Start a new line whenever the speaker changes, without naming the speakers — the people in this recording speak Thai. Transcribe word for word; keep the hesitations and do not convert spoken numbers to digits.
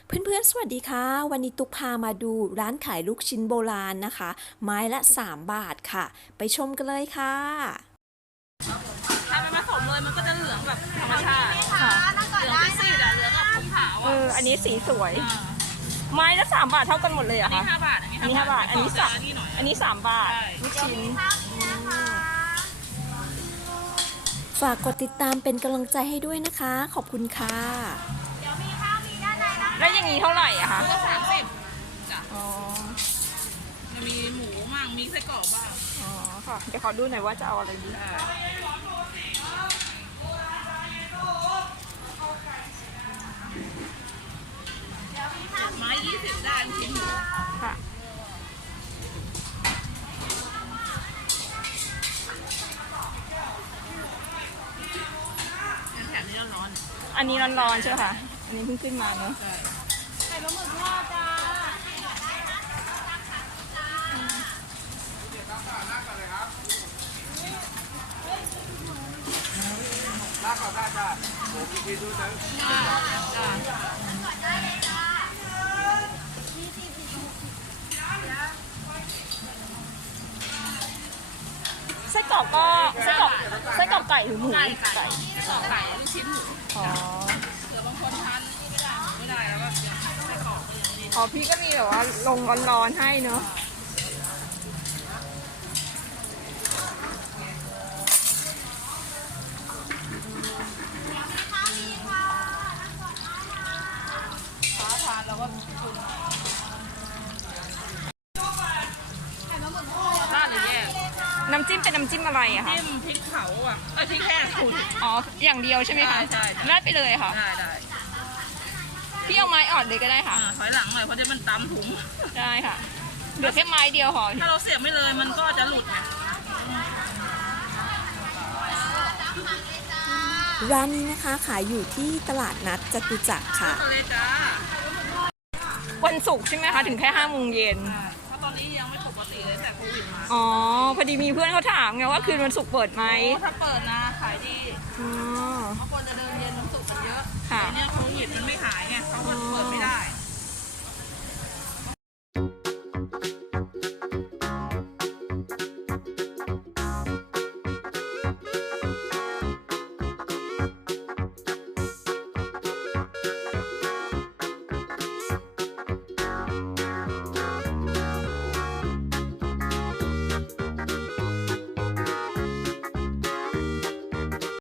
เพื่อนๆ สวัสดีค่ะ วันนี้ตุ๊กพามาดูร้านขายลูกชิ้นโบราณนะคะ ไม้ละสามบาทค่ะ ไปชมกันเลยค่ะ
ถ้าไม่ผสมเลยมันก็จะเหลืองแบบธรรมชาติเหลืองซีดๆอะเหลืองแบบขาวๆ
เอ
อ่ะ
อ อันนี้สีสวย ไม้ละสามบาทเท่ากันหมดเลยเหร
อั
อะ
นนี้
คะ
ห้าบาท
อันนี้ห้าบาท อันนี้สาม
นี่หน่อย
อันนี้สามบาท
ใช่
ลูกชิ้น
ฝากกดติดตามเป็นกำลังใจให้ด้วยนะคะ ขอบคุณค่ะ
แล้วอย่างนี้เท่าไหร่อะคะ
ก็สามสิบจ้ะ
อ๋อ
มันมีหมูมั่งมีไส้กรอกบ้าง
อ๋อ ค่ะ เดี๋ยวขอดูหน่อยว่าจะเอาอะไรดี
ได้ไม้ยี่สิบได้ลูกชิ้นหมู
ค่ะ
งั้นแถมนี้ร้อน
อันนี้ร้อนๆใช่ไหมคะ อันนี้เพิ่งขึ้นมาเนอะ
ๆใช่
ไข่ปลาหมึกทอดจ้า ไส้กรอกก็ไส้กรอกไส้กรอกไก่หรือหมู
ไก่
ไก่
ไก่ไส้กรอกไก่ลูกชิ้นหมู
อ๋อ
เผื่อบางคนทานนี่ไม่ได้ไม่ได้แล้วก็อยากไส้กรอกก็อย่างนี้
อ๋อ พี่ก็มีแบบว่าลงร้อนๆให้เนอะ
ฟ้าทานแล้วก็คุณทานหรือแยก
น้ำจิ้มเป็นน้ำจิ้มอะไรอะคะ
จิ้มพริกเผาอ่ะไอ้ยพริกแห้งขุ่น
อ๋อ อย่างเดียวใช่ไหมคะ
ใช่ใช่ใช่
ราดไปเลยค่ะ
ได้ได้
พี่เอาไม้อ่อนเลยก็ได้ค่ะ
อ่าถอยหลังหน่อยเพราะเดี๋ยวมันตำถุง
ได้ค่ะ เหลือแค่ไม้เดียวพอ
ถ้าเราเสียบไม่เลยมันก็จะหลุดไง
ร้านนี้นะคะขายอยู่ที่ตลาดนัดจตุจักรค่ะ
ทะเลจ้า
วันศุกร์ใช่ไหมคะ ถึงแค่ห้าโมงเย็น
เพราะตอนนี้ยังไม่ปกติเลยแต่โควิดมา
อ๋อ พอดีมีเพื่อนเขาถามไงว่าคืนวันศุกร์เปิดไหม
โอ้ถ้าเปิดนะขายดี
อ๋อ
เพราะคนจะเดินเย็นน้ำสุกกันเยอะ
ค่ะ
ทีเนี้ยโควิดมันไม่หายไงเขาก็